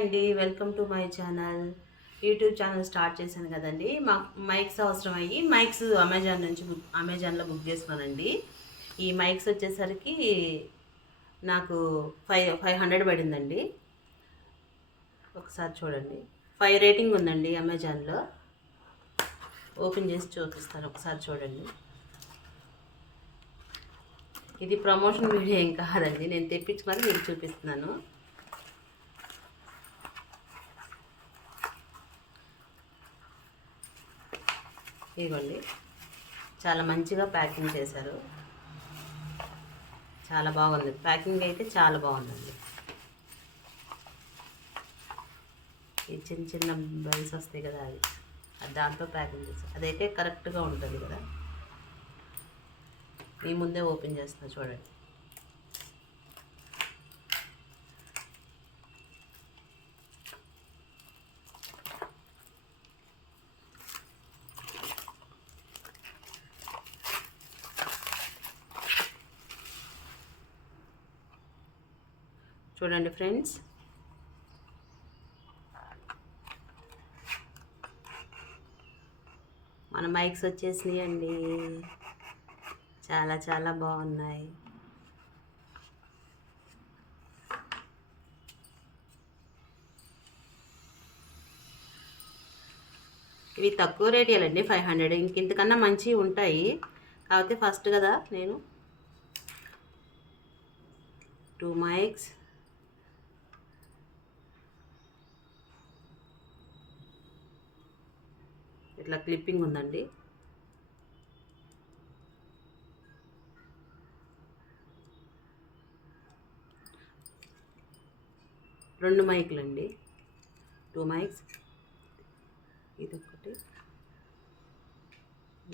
అండి. Welcome to my channel YouTube channel start చేశాను కదండి. మా మైక్స్ అవసరం అయ్యి మైక్స్ అమెజాన్ నుంచి బుక్ అమెజాన్లో బుక్ చేసుకున్నానండి ఈ మైక్స్ వచ్చేసరికి నాకు ఫైవ్ ఫైవ్ హండ్రెడ్ పడిందండి. ఒకసారి చూడండి. ఫైవ్ రేటింగ్ ఉందండి అమెజాన్లో ఓపెన్ చేసి చూపిస్తాను. ఒకసారి చూడండి. ఇది ప్రమోషన్ వీడియో ఏం కాదండి. నేను తెప్పించుకొని మీకు చూపిస్తున్నాను. ఇదిగోండి చాలా మంచిగా ప్యాకింగ్ చేశారు. చాలా బాగుంది. ప్యాకింగ్ అయితే చాలా బాగుందండి. ఈ చిన్న చిన్న బెల్స్ వస్తాయి కదా అది దాంతో ప్యాకింగ్ చేస్తాం అదైతే కరెక్ట్గా ఉంటుంది కదా. మీ ముందే ఓపెన్ చేస్తున్నా చూడండి. చూడండి ఫ్రెండ్స్. మన మైక్స్ వచ్చేసినాయి అండి చాలా చాలా బాగున్నాయి. ఇవి తక్కువ రేటియాలండి ఫైవ్ హండ్రెడ్. ఇంక ఇంతకన్నా మంచివి ఉంటాయి. కాకపోతే ఫస్ట్ కదా నేను. Two mics. ఇట్లా క్లిప్పింగ్ ఉందండి. రెండు మైకులు అండి టూ మైక్స్. ఇది ఒకటి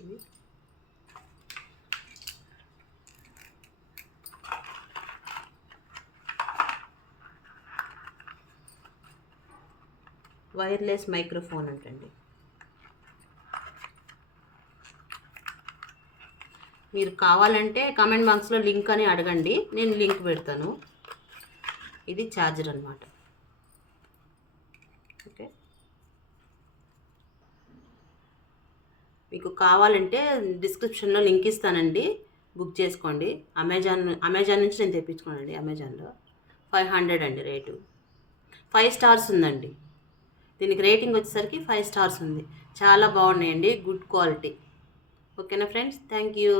ఇది. వైర్లెస్ మైక్రోఫోన్ అంటండి. మీరు కావాలంటే కామెంట్ బాక్స్లో లింక్ అని అడగండి. నేను లింక్ పెడతాను. ఇది ఛార్జర్ అనమాట ఓకే. మీకు కావాలంటే డిస్క్రిప్షన్లో లింక్ ఇస్తానండి. బుక్ చేసుకోండి. అమెజాన్ అమెజాన్ నుంచి నేను తెప్పించుకోనండి అమెజాన్లో ఫైవ్ హండ్రెడ్ అండి రేటు ఫైవ్ స్టార్స్ ఉందండి. దీనికి రేటింగ్ వచ్చేసరికి ఫైవ్ స్టార్స్ ఉంది. చాలా బాగున్నాయండి. గుడ్ క్వాలిటీ ఓకేనా ఫ్రెండ్స్ థ్యాంక్ యూ